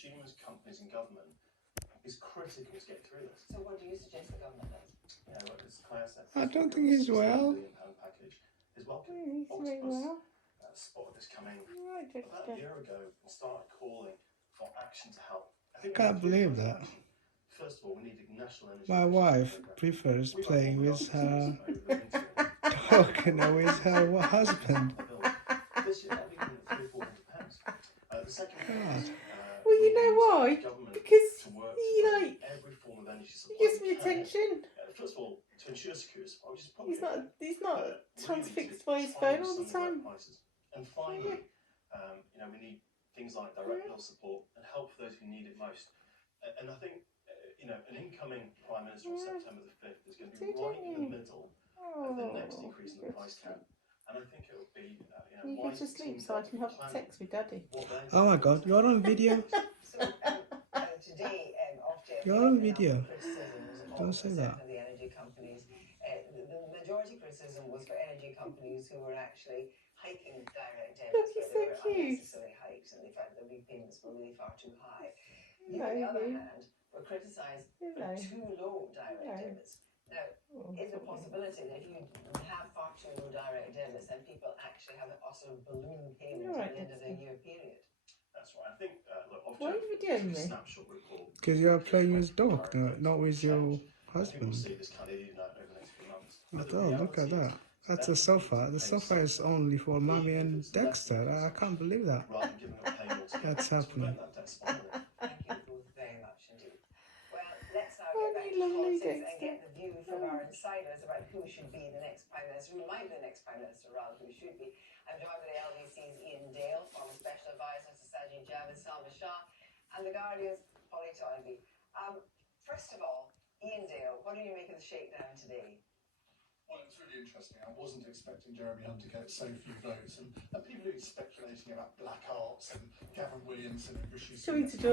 consumers, companies and government is critical to get through this. So what do you suggest the government does? As Claire said, I don't think he's well. £16 billion package is welcome. He's very well. Spotted this coming Right, about a year ago and started calling for action to help. I can't believe that. First of all, we need a national energy. My wife prefers playing with her dog and with her husband. This year, that'll be £300-400. The second God. Well, you know why? Because he every form of energy supply. he gives me attention. First of all, to ensure security supply, which is probably He's not transfixed by his phone all the time. And finally, we need things like direct bill support and help for those who need it most. And I think, an incoming Prime Minister on September the 5th is going to be right in the middle of the next increase in the price cap. And I think it will be, You go to sleep so I can have sex with Daddy. Oh my God, you're on video. Today, You're on video. Don't say that. The energy companies, the majority criticism was for energy companies who were actually hiking direct debits He's where so they were cute. unnecessary hikes, and they found the repayments were really far too high. You, on the other hand, were criticised for too low direct debits. Now, is there a possibility that if you have far too low direct debits, then people actually have a sort of balloon payment at the end of the year period? That's right. I think, Why are you videoing me? Because you're playing with dog, not with your husband. But oh, look at that. That's a sofa. The sofa is only for Mommy and Dexter. I can't believe that. That's happening. Thank you both very much indeed. Well, let's now Oh, get back to lovely politics and Dexter. get the view from our insiders about who should be the next Prime Minister, who might be the next Prime Minister, rather, who should be. I'm joined by the LDC's Ian Dale, former Special Advisor to Sajid Javid, Salma Shah, and the Guardian's Polly Toynbee. First of all, Ian Dale, what do you make of the shakedown today? Well, it's really interesting. I wasn't expecting Jeremy Hunt to get so few votes, and people who are speculating about black arts and Gavin Williamson and Rishi Shall we Sunak.